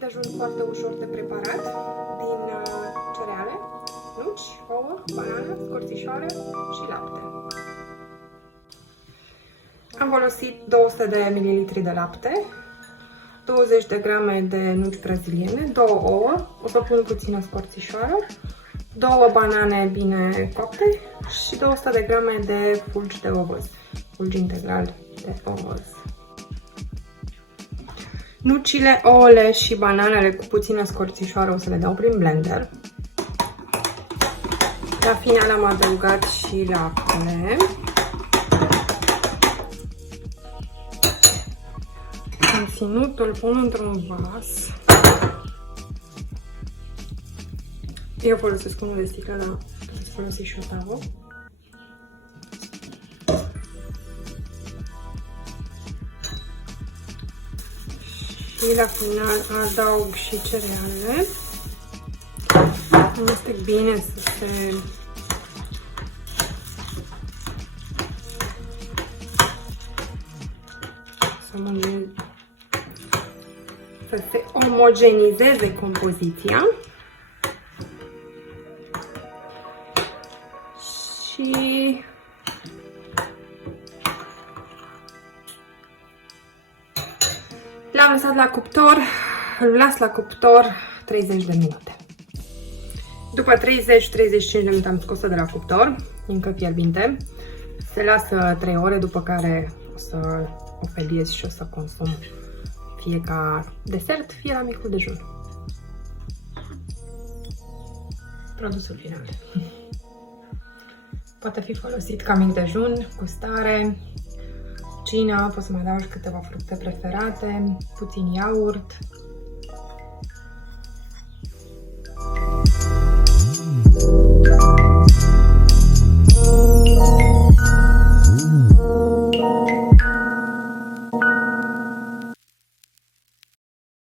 mic dejun foarte ușor de preparat din cereale, nuci, ouă, banană, scorțișoară și lapte. Am folosit 200 de ml de lapte, 20 de grame de nuci braziliene, 2 ouă, o să pun puțină scorțișoară, 2 banane bine copte și 200 de grame de fulgi de ovăz, fulgi integral de ovăz. Nucile, ouăle și bananele cu puțină scorțișoară o să le dau prin blender. La final am adăugat și laptele. Conținutul pun într-un vas. Eu folosesc unul de sticlă, dar trebuie să folosesc și o tavă. Și la final adaug și cerealele. Amestec bine să se omogenizeze compoziția. Și l-am lăsat la cuptor, îl las la cuptor 30 de minute. După 30-35 de minute am scos-o de la cuptor, încă fierbinte. Se lasă 3 ore, după care o să o feliez și o să consum fie ca desert, fie la micul dejun. Produsul final. Poate fi folosit ca mic dejun, cu stare, cină, poți să mai adaugi câteva fructe preferate, puțin iaurt,